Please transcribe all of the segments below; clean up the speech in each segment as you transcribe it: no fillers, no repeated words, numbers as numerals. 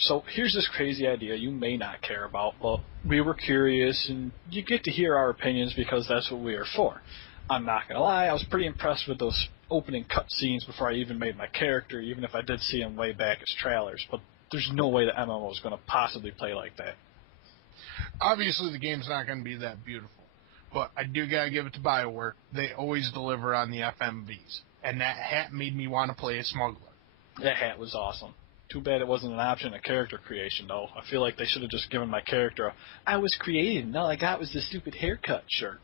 So here's this crazy idea you may not care about, but we were curious, and you get to hear our opinions because that's what we are for. I'm not going to lie, I was pretty impressed with those opening cutscenes before I even made my character, even if I did see them way back as trailers, but there's no way the MMO is going to possibly play like that. Obviously, the game's not going to be that beautiful, but I do got to give it to BioWare. They always deliver on the FMVs, and that hat made me want to play a smuggler. That hat was awesome. Too bad it wasn't an option in character creation, though. I feel like they should have just given my character a "I was created, and all I got was this stupid haircut" shirt.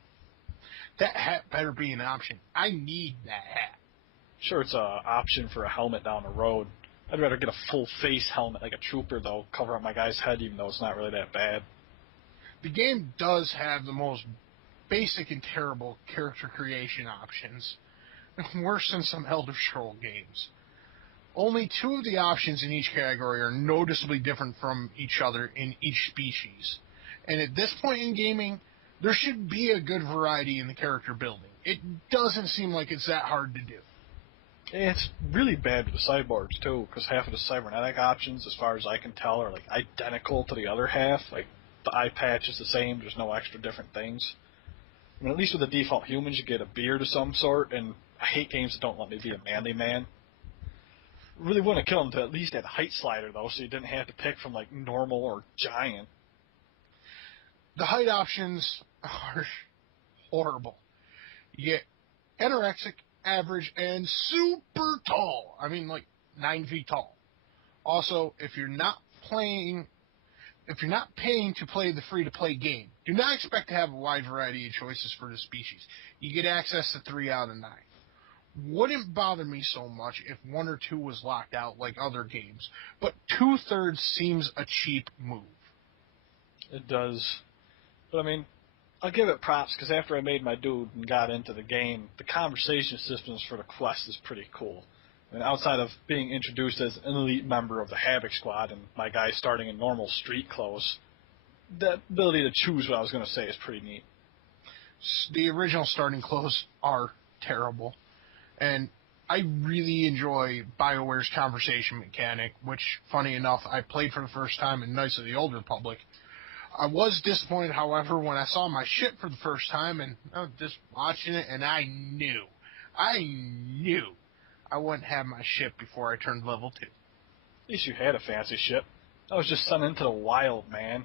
That hat better be an option. I need that hat. Sure, it's an option for a helmet down the road. I'd rather get a full-face helmet like a trooper, though, cover up my guy's head, even though it's not really that bad. The game does have the most basic and terrible character creation options. Worse than some Elder Scrolls games. Only 2 of the options in each category are noticeably different from each other in each species. And at this point in gaming, there should be a good variety in the character building. It doesn't seem like it's that hard to do. It's really bad with the cyborgs, too, because half of the cybernetic options, as far as I can tell, are like identical to the other half. Like, the eye patch is the same, there's no extra different things. I mean, at least with the default humans, you get a beard of some sort, and I hate games that don't let me be a manly man. Really want to kill him to at least add a height slider, though, so you didn't have to pick from, like, normal or giant. The height options are horrible. You get anorexic, average, and super tall. I mean, like, 9 feet tall. Also, if you're not paying to play the free-to-play game, do not expect to have a wide variety of choices for the species. You get access to 3 out of 9. Wouldn't bother me so much if 1 or 2 was locked out like other games, but 2/3 seems a cheap move. It does. But, I mean, I'll give it props, because after I made my dude and got into the game, the conversation systems for the quest is pretty cool. And outside of being introduced as an elite member of the Havoc Squad and my guy starting in normal street clothes, the ability to choose what I was going to say is pretty neat. The original starting clothes are terrible. And I really enjoy BioWare's conversation mechanic, which, funny enough, I played for the first time in Knights of the Old Republic. I was disappointed, however, when I saw my ship for the first time, and I was just watching it, and I knew I wouldn't have my ship before I turned level 2. At least you had a fancy ship. I was just sent into the wild, man.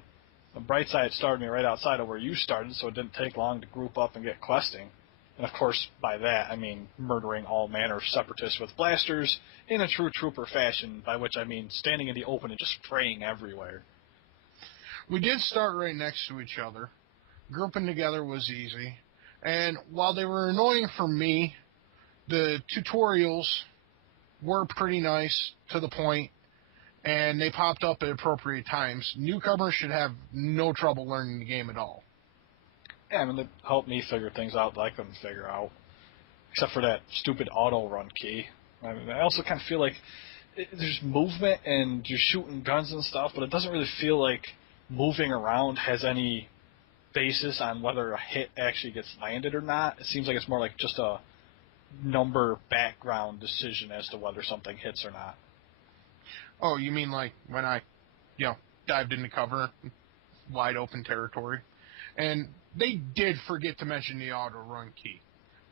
The bright side started me right outside of where you started, so it didn't take long to group up and get questing. And of course, by that, I mean murdering all manner of separatists with blasters in a true trooper fashion, by which I mean standing in the open and just spraying everywhere. We did start right next to each other. Grouping together was easy. And while they were annoying for me, the tutorials were pretty nice, to the point, and they popped up at appropriate times. Newcomers should have no trouble learning the game at all. Yeah, I mean, they helped me figure things out that I couldn't figure out. Except for that stupid auto-run key. I mean, I also kind of feel like there's movement and you're shooting guns and stuff, but it doesn't really feel like moving around has any basis on whether a hit actually gets landed or not. It seems like it's more like just a number background decision as to whether something hits or not. Oh, you mean like when I, dived into cover, wide open territory? And they did forget to mention the auto-run key.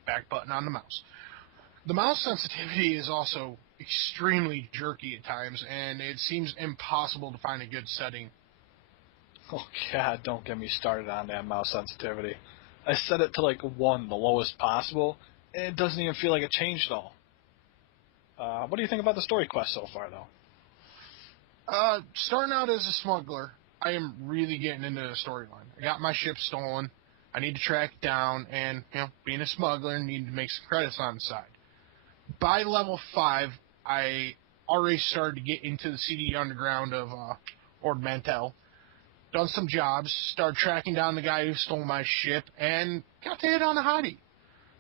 Back button on the mouse. The mouse sensitivity is also extremely jerky at times, and it seems impossible to find a good setting. Oh, God, don't get me started on that mouse sensitivity. I set it to, like, 1, the lowest possible, and it doesn't even feel like it changed at all. What do you think about the story quest so far, though? Starting out as a smuggler, I am really getting into the storyline. I got my ship stolen. I need to track it down, and, being a smuggler, I need to make some credits on the side. By level 5, I already started to get into the seedy underground of Ord Mantell. Done some jobs, started tracking down the guy who stole my ship, and got to hit on a hottie.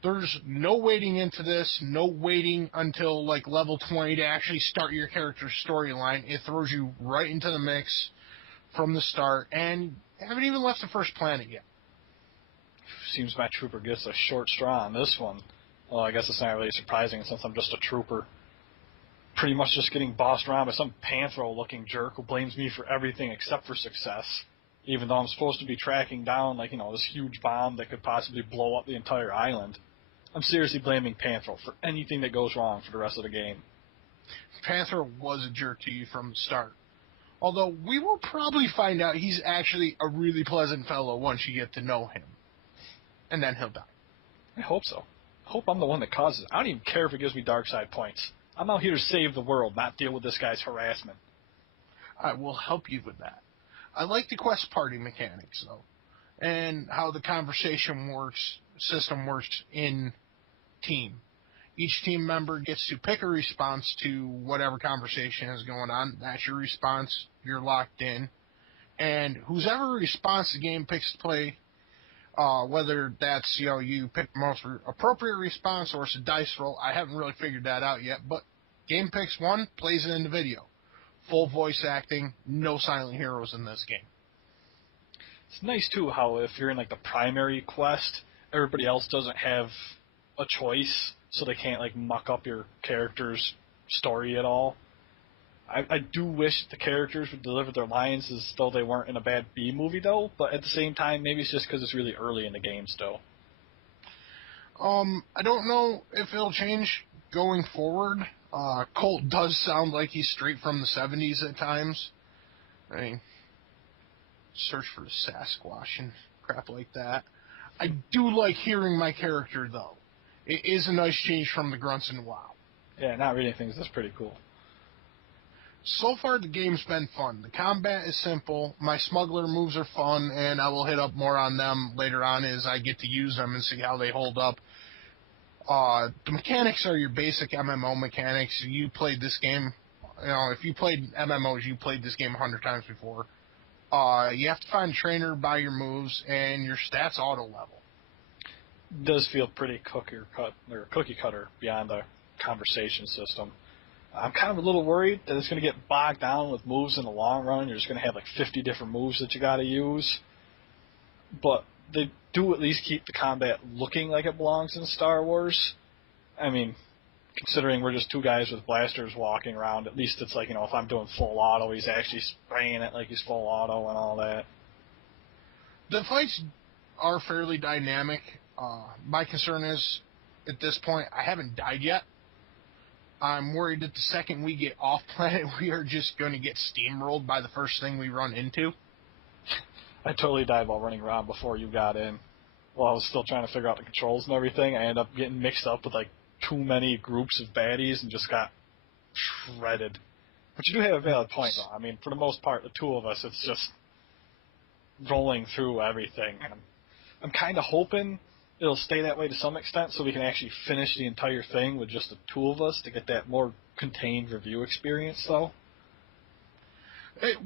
There's no waiting into this, no waiting until, like, level 20 to actually start your character's storyline. It throws you right into the mix from the start, and haven't even left the first planet yet. Seems my trooper gets a short straw on this one. Well, I guess it's not really surprising since I'm just a trooper. pretty much just getting bossed around by some Panthro-looking jerk who blames me for everything except for success, even though I'm supposed to be tracking down, like, this huge bomb that could possibly blow up the entire island. I'm seriously blaming Panthro for anything that goes wrong for the rest of the game. Panther was a jerk to you from the start. Although we will probably find out he's actually a really pleasant fellow once you get to know him. And then he'll die. I hope so. I hope I'm the one that causes it. I don't even care if it gives me dark side points. I'm out here to save the world, not deal with this guy's harassment. I will help you with that. I like the quest party mechanics, though, and how the system works in team. Each team member gets to pick a response to whatever conversation is going on. That's your response. You're locked in. And whoever response the game picks to play, whether that's, you pick the most appropriate response or it's a dice roll. I haven't really figured that out yet, but game picks one, plays it in the video. Full voice acting, no silent heroes in this game. It's nice, too, how if you're in, like, the primary quest, everybody else doesn't have a choice, so they can't, like, muck up your character's story at all. I do wish the characters would deliver their lines as though they weren't in a bad B-movie, though, but at the same time, maybe it's just because it's really early in the game still. I don't know if it'll change going forward. Colt does sound like he's straight from the 70s at times. I mean, search for the Sasquatch and crap like that. I do like hearing my character, though. It is a nice change from the grunts in WoW. Yeah, not reading things is pretty cool. So far, the game's been fun. The combat is simple. My smuggler moves are fun, and I will hit up more on them later on as I get to use them and see how they hold up. The mechanics are your basic MMO mechanics. You played this game, if you played MMOs, you played this game 100 times before. You have to find a trainer, buy your moves, and your stats auto level. It does feel pretty cookie cutter beyond the conversation system. I'm kind of a little worried that it's going to get bogged down with moves in the long run. You're just going to have like 50 different moves that you got to use. But they do at least keep the combat looking like it belongs in Star Wars. I mean, considering we're just two guys with blasters walking around, at least it's like, if I'm doing full auto, he's actually spraying it like he's full auto and all that. The fights are fairly dynamic. My concern is, at this point, I haven't died yet. I'm worried that the second we get off planet, we are just going to get steamrolled by the first thing we run into. I totally died while running around before you got in. While I was still trying to figure out the controls and everything, I ended up getting mixed up with like too many groups of baddies and just got shredded. But you do have a valid point, though. I mean, for the most part, the two of us, it's just rolling through everything. And I'm kind of hoping it'll stay that way to some extent so we can actually finish the entire thing with just the two of us to get that more contained review experience, though.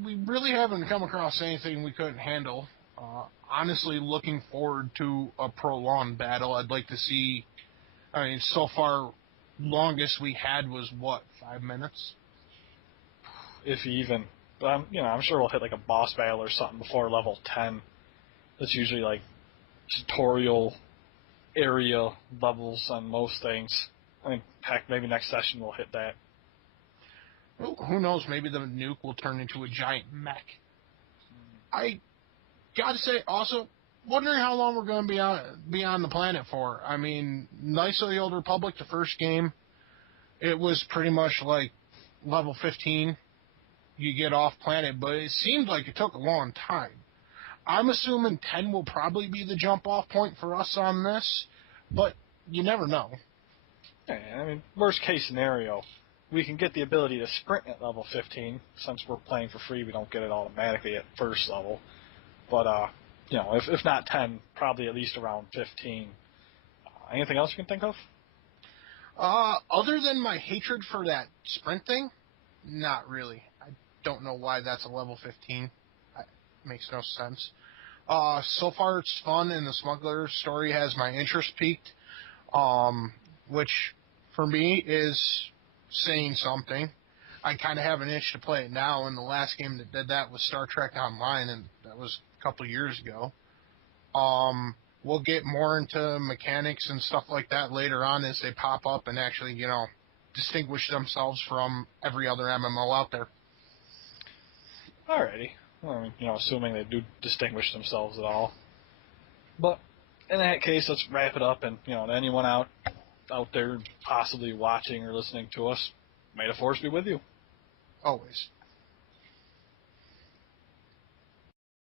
We really haven't come across anything we couldn't handle. Honestly, looking forward to a prolonged battle. I'd like to see... so far, longest we had was, 5 minutes? If even. But, I'm sure we'll hit like a boss battle or something before level 10. That's usually like tutorial area levels on most things. Heck, maybe next session we'll hit that. Well, who knows? Maybe the nuke will turn into a giant mech. I gotta say, also, wondering how long we're going to be on the planet for. I mean, Knights of the Old Republic, the first game, it was pretty much like level 15. You get off planet, but it seemed like it took a long time. I'm assuming 10 will probably be the jump-off point for us on this, but you never know. Yeah, worst case scenario, we can get the ability to sprint at level 15. Since we're playing for free, we don't get it automatically at first level. But, if not 10, probably at least around 15. Anything else you can think of? Other than my hatred for that sprint thing, not really. I don't know why that's a level 15. Makes no sense. So far it's fun, and the smuggler story has my interest peaked, which for me is saying something. I kind of have an itch to play it now, and the last game that did that was Star Trek Online, and that was a couple years ago. We'll get more into mechanics and stuff like that later on as they pop up and actually, distinguish themselves from every other MMO out there. Alrighty. Well, I mean, assuming they do distinguish themselves at all. But in that case, let's wrap it up. And anyone out there possibly watching or listening to us, may the force be with you. Always.